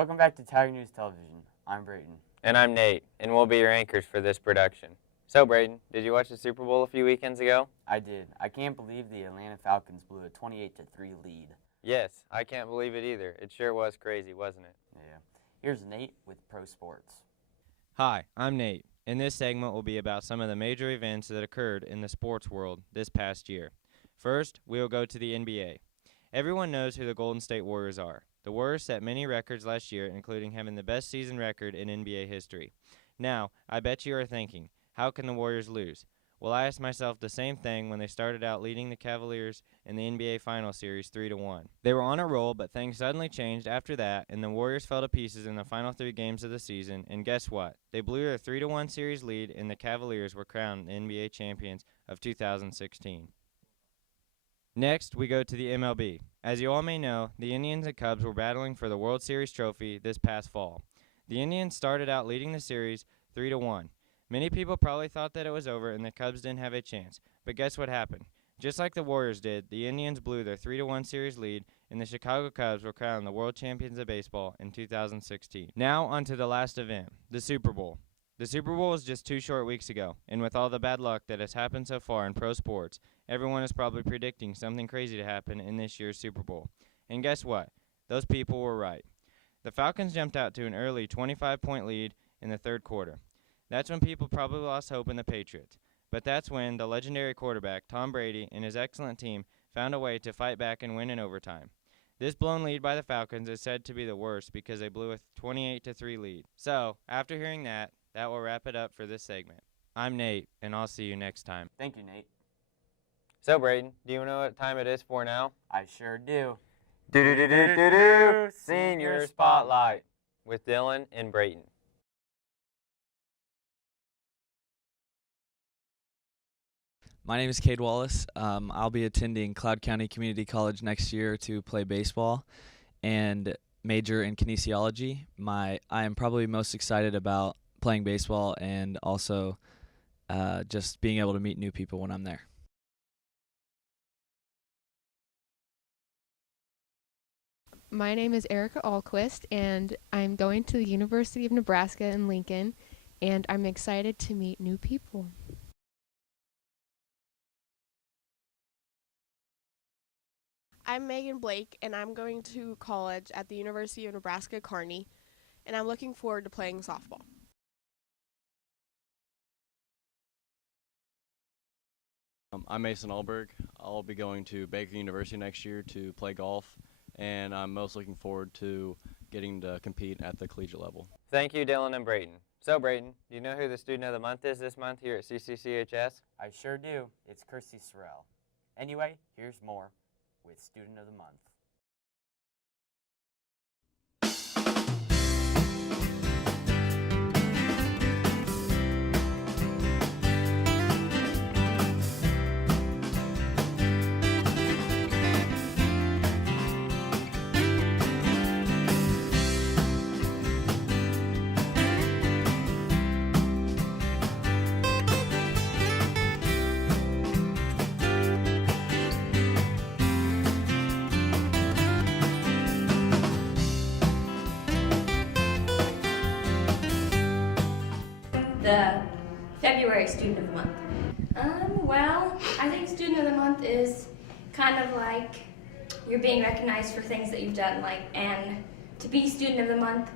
Welcome back to Tiger News Television. I'm Brayton. And I'm Nate, and we'll be your anchors for this production. So, Brayton, did you watch the Super Bowl a few weekends ago? I did. I can't believe the Atlanta Falcons blew a 28-3 lead. Yes, I can't believe it either. It sure was crazy, wasn't it? Yeah. Here's Nate with Pro Sports. Hi, I'm Nate, and this segment will be about some of the major events that occurred in the sports world this past year. First, we will go to the NBA. Everyone knows who the Golden State Warriors are. The Warriors set many records last year, including having the best season record in NBA history. Now, I bet you are thinking, how can the Warriors lose? Well, I asked myself the same thing when they started out leading the Cavaliers in the NBA Finals Series 3-1. They were on a roll, but things suddenly changed after that, and the Warriors fell to pieces in the final 3 games of the season, and guess what? They blew their 3-1 series lead, and the Cavaliers were crowned the NBA champions of 2016. Next, we go to the MLB. As you all may know, the Indians and Cubs were battling for the World Series trophy this past fall. The Indians started out leading the series 3-1. Many people probably thought that it was over and the Cubs didn't have a chance, but guess what happened? Just like the Warriors did, the Indians blew their 3-1 series lead, and the Chicago Cubs were crowned the world champions of baseball in 2016. Now on to the last event, the Super Bowl. The Super Bowl was just 2 short weeks ago, and with all the bad luck that has happened so far in pro sports, everyone is probably predicting something crazy to happen in this year's Super Bowl. And guess what? Those people were right. The Falcons jumped out to an early 25-point lead in the third quarter. That's when people probably lost hope in the Patriots. But that's when the legendary quarterback, Tom Brady, and his excellent team found a way to fight back and win in overtime. This blown lead by the Falcons is said to be the worst because they blew a 28-3 lead. So, after hearing that will wrap it up for this segment. I'm Nate, and I'll see you next time. Thank you, Nate. So, Brayton, do you know what time it is for now? I sure do. Do-do-do-do-do-do, Senior Spotlight with Dylan and Brayton. My name is Cade Wallace. I'll be attending Cloud County Community College next year to play baseball and major in kinesiology. I am probably most excited about playing baseball and also just being able to meet new people when I'm there. My name is Erica Alquist, and I'm going to the University of Nebraska in Lincoln, and I'm excited to meet new people. I'm Megan Blake, and I'm going to college at the University of Nebraska-Kearney, and I'm looking forward to playing softball. I'm Mason Alberg. I'll be going to Baker University next year to play golf, and I'm most looking forward to getting to compete at the collegiate level. Thank you, Dylan and Brayton. So, Brayton, do you know who the Student of the Month is this month here at CCCHS? I sure do. It's Kirsty Sorrell. Anyway, here's more with Student of the Month. The February Student of the Month. Well, I think Student of the Month is kind of like you're being recognized for things that you've done, and to be Student of the Month,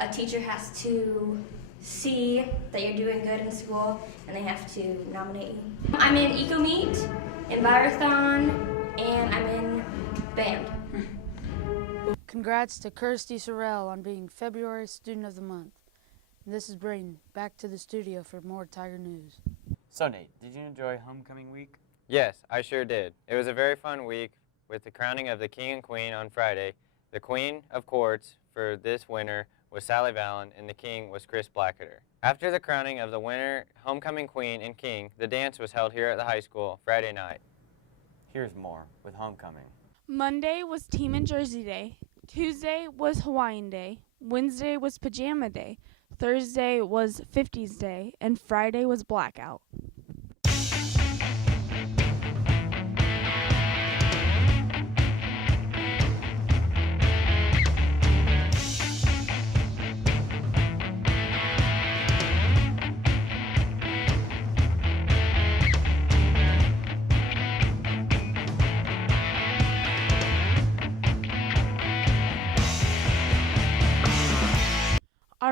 a teacher has to see that you're doing good in school, and they have to nominate you. I'm in Eco Meet, Envirothon, and I'm in band. Congrats to Kirsty Sorrell on being February Student of the Month. This is Brayden, back to the studio for more Tiger News. So, Nate, did you enjoy homecoming week? Yes, I sure did. It was a very fun week with the crowning of the King and Queen on Friday. The Queen of Courts for this winter was Sally Vallon, and the King was Chris Blacketer. After the crowning of the winter homecoming Queen and King, the dance was held here at the high school Friday night. Here's more with homecoming. Monday was Team in Jersey Day. Tuesday was Hawaiian Day. Wednesday was Pajama Day. Thursday was 50s Day, and Friday was Blackout.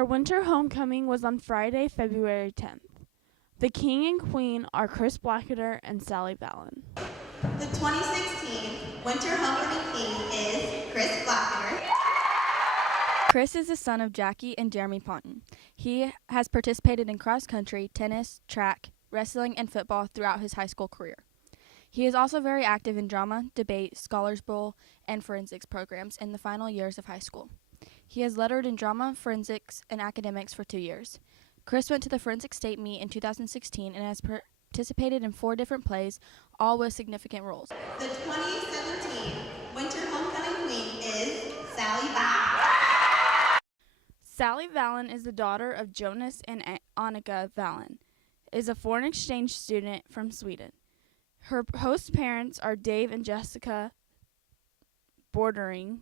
Our winter homecoming was on Friday, February 10th. The king and queen are Chris Blackader and Sally Vallon. The 2016 winter homecoming king is Chris Blackader. Chris is the son of Jackie and Jeremy Ponton. He has participated in cross country, tennis, track, wrestling, and football throughout his high school career. He is also very active in drama, debate, Scholars Bowl, and forensics programs in the final years of high school. He has lettered in drama, forensics, and academics for 2 years. Chris went to the Forensic State Meet in 2016 and has participated in 4 different plays, all with significant roles. The 2017 winter homecoming queen is Sally Vallon. Sally Vallon is the daughter of Jonas and Annika Vallon, is a foreign exchange student from Sweden. Her host parents are Dave and Jessica Bordering.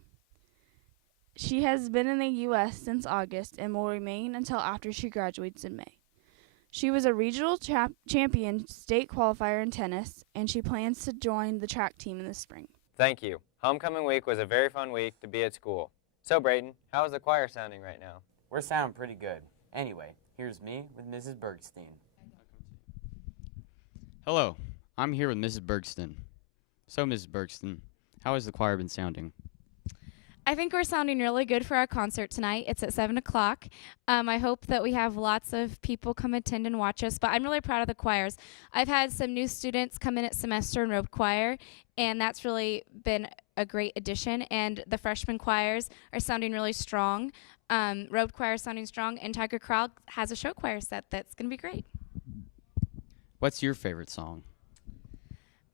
She has been in the U.S. since August and will remain until after she graduates in May. She was a regional champion state qualifier in tennis, and she plans to join the track team in the spring. Thank you. Homecoming week was a very fun week to be at school. So, Brayden, how is the choir sounding right now? We're sounding pretty good. Anyway, here's me with Mrs. Bergstein. Hello, I'm here with Mrs. Bergstein. So, Mrs. Bergstein, how has the choir been sounding? I think we're sounding really good for our concert tonight. It's at 7 o'clock. I hope that we have lots of people come attend and watch us, but I'm really proud of the choirs. I've had some new students come in at semester in Robe Choir, and that's really been a great addition, and the freshman choirs are sounding really strong. Robe Choir is sounding strong, and Tiger Crowd has a show choir set that's going to be great. What's your favorite song?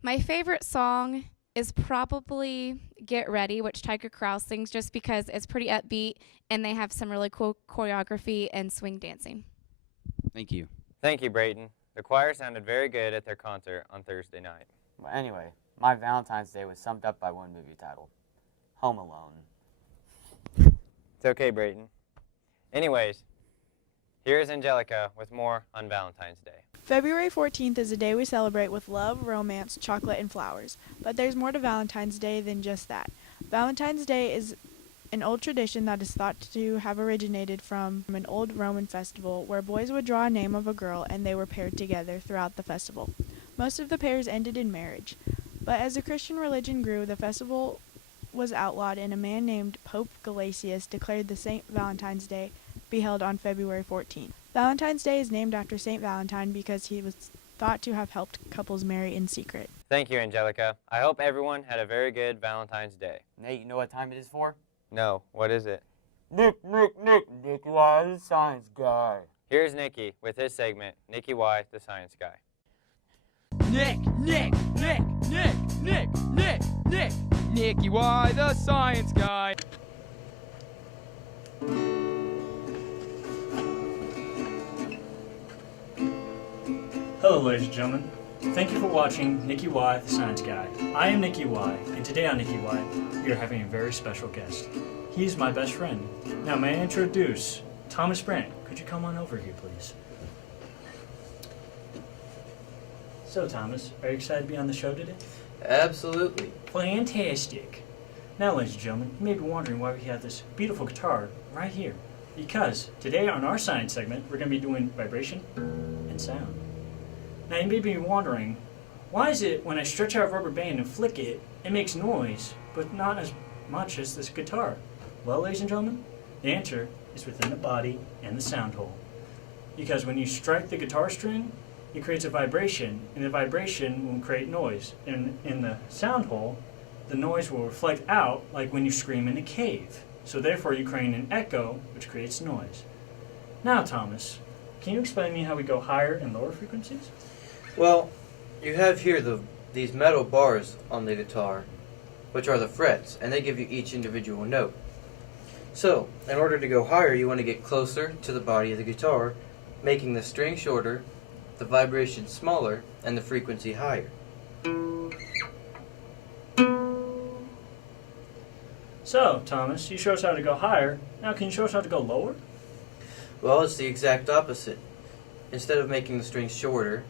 My favorite song is probably Get Ready, which Tiger Krause sings just because it's pretty upbeat and they have some really cool choreography and swing dancing. Thank you. Thank you, Brayden. The choir sounded very good at their concert on Thursday night. Well, anyway, my Valentine's Day was summed up by one movie title, Home Alone. It's okay, Brayden. Anyways, here's Angelica with more on Valentine's Day. February 14th is a day we celebrate with love, romance, chocolate, and flowers. But there's more to Valentine's Day than just that. Valentine's Day is an old tradition that is thought to have originated from an old Roman festival where boys would draw a name of a girl and they were paired together throughout the festival. Most of the pairs ended in marriage. But as the Christian religion grew, the festival was outlawed and a man named Pope Gelasius declared the St. Valentine's Day be held on February 14th. Valentine's Day is named after St. Valentine because he was thought to have helped couples marry in secret. Thank you, Angelica. I hope everyone had a very good Valentine's Day. Nate, you know what time it is for? No, what is it? Nick, why the science guy? Here's Nikki with his segment, Nikki Y, the Science Guy. Nikki Y, the Science Guy. Hello, ladies and gentlemen. Thank you for watching Nikki Y, the Science Guy. I am Nikki Y, and today on Nikki Y, we are having a very special guest. He's my best friend. Now, may I introduce Thomas Brandt. Could you come on over here, please? So, Thomas, are you excited to be on the show today? Absolutely. Fantastic. Now, ladies and gentlemen, you may be wondering why we have this beautiful guitar right here. Because today on our science segment, we're going to be doing vibration and sound. Now, you may be wondering, why is it when I stretch out a rubber band and flick it, it makes noise, but not as much as this guitar? Well, ladies and gentlemen, the answer is within the body and the sound hole. Because when you strike the guitar string, it creates a vibration, and the vibration will create noise. And in the sound hole, the noise will reflect out like when you scream in a cave. So therefore, you create an echo, which creates noise. Now, Thomas, can you explain to me how we go higher and lower frequencies? Well, you have here these metal bars on the guitar, which are the frets, and they give you each individual note. So, in order to go higher, you want to get closer to the body of the guitar, making the string shorter, the vibration smaller, and the frequency higher. So, Thomas, you show us how to go higher. Now, can you show us how to go lower? Well, it's the exact opposite. Instead of making the strings shorter,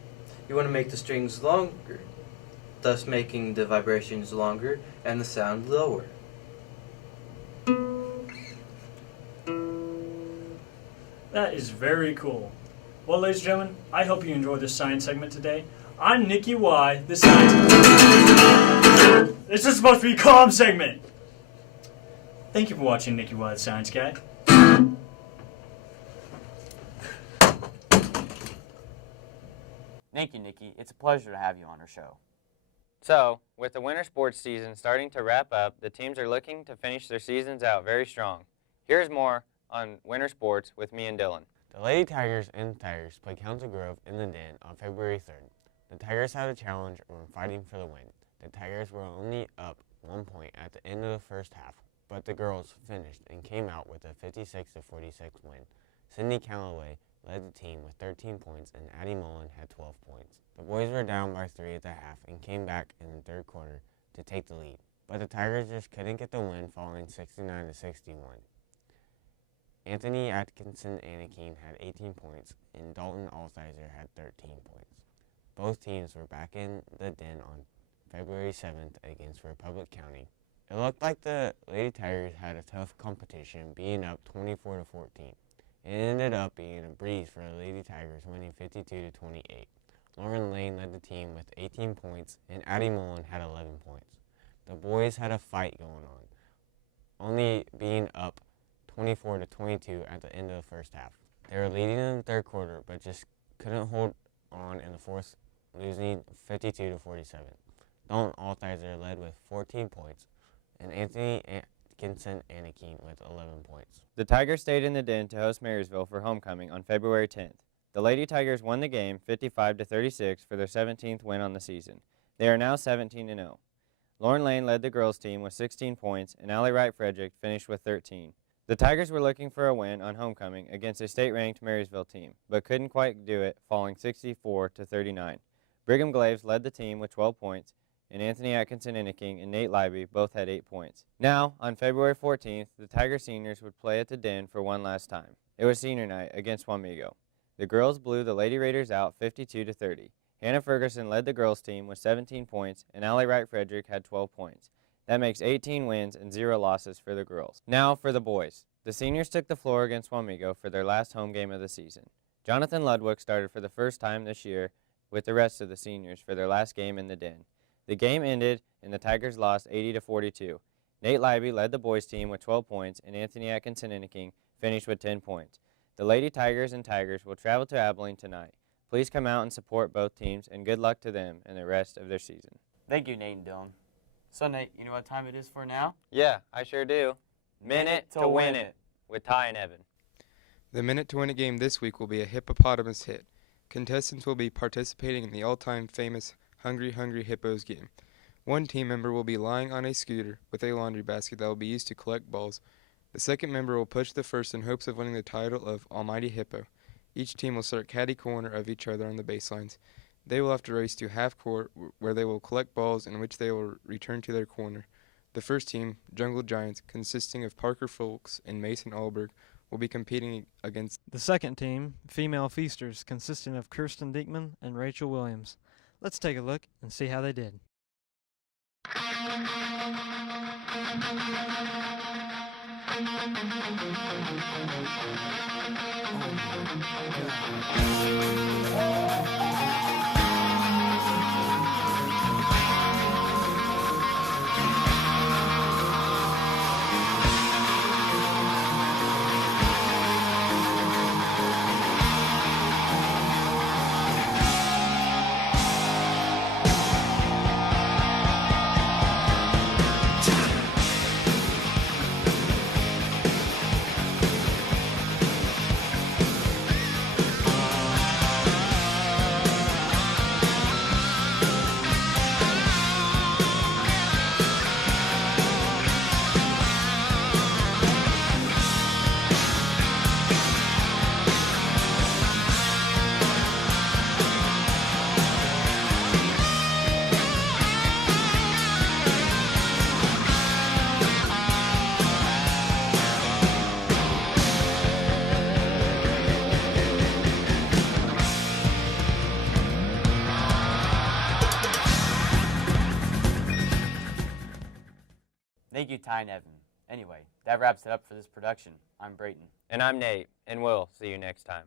you want to make the strings longer, thus making the vibrations longer and the sound lower. That is very cool. Well, ladies and gentlemen, I hope you enjoyed this science segment today. I'm Nikki Y, the science... This is supposed to be a calm segment. Thank you for watching Nikki Y, the Science Guy. Thank you, Nikki. It's a pleasure to have you on our show. So, with the winter sports season starting to wrap up, the teams are looking to finish their seasons out very strong. Here's more on winter sports with me and Dylan. The Lady Tigers and Tigers played Council Grove in the Den on February 3rd. The Tigers had a challenge and were fighting for the win. The Tigers were only up 1 point at the end of the first half, but the girls finished and came out with a 56-46 win. Sydney Calloway led the team with 13 points and Addie Mullen had 12 points. The boys were down by 3 at the half and came back in the third quarter to take the lead, but the Tigers just couldn't get the win, falling 69-61. Anthony Atkinson Anakeen had 18 points and Dalton Altizer had 13 points. Both teams were back in the Den on February 7th against Republic County. It looked like the Lady Tigers had a tough competition, being up 24-14. It ended up being a breeze for the Lady Tigers, winning 52-28. Lauren Lane led the team with 18 points, and Addie Mullen had 11 points. The boys had a fight going on, only being up 24-22 at the end of the first half. They were leading in the third quarter, but just couldn't hold on in the fourth, losing 52-47. Dalton Altizer led with 14 points, and Anthony Atkinson Anakeen with 11 points. The Tigers stayed in the Den to host Marysville for homecoming on February 10th. The Lady Tigers won the game 55-36 for their 17th win on the season. They are now 17-0. Lauren Lane led the girls team with 16 points, and Allie Wright Frederick finished with 13. The Tigers were looking for a win on homecoming against a state-ranked Marysville team, but couldn't quite do it, falling 64-39. Brigham Glaves led the team with 12 points, and Anthony Atkinson Inniking and Nate Libby both had 8 points. Now, on February 14th, the Tiger seniors would play at the Den for one last time. It was senior night against Wamego. The girls blew the Lady Raiders out 52-30. Hannah Ferguson led the girls team with 17 points, and Allie Wright Frederick had 12 points. That makes 18 wins and 0 losses for the girls. Now for the boys. The seniors took the floor against Wamego for their last home game of the season. Jonathan Ludwig started for the first time this year with the rest of the seniors for their last game in the Den. The game ended and the Tigers lost 80-42. Nate Libby led the boys team with 12 points, and Anthony Atkinson Inniking finished with 10 points. The Lady Tigers and Tigers will travel to Abilene tonight. Please come out and support both teams, and good luck to them in the rest of their season. Thank you, Nate and Dylan. So, Nate, you know what time it is for now? Yeah, I sure do. Minute to Win It with Ty and Evan. The Minute to Win It game this week will be a hippopotamus hit. Contestants will be participating in the all-time famous Hungry Hungry Hippos game. One team member will be lying on a scooter with a laundry basket that will be used to collect balls. The second member will push the first in hopes of winning the title of Almighty Hippo. Each team will start caddy corner of each other on the baselines. They will have to race to half court where they will collect balls in which they will return to their corner. The first team, Jungle Giants, consisting of Parker Folks and Mason Alberg, will be competing against the second team, Female Feasters, consisting of Kirsten Diekman and Rachel Williams. Let's take a look and see how they did. Thank you, Ty and Evan. Anyway, That wraps it up for this production. I'm Brayton. And I'm Nate, and we'll see you next time.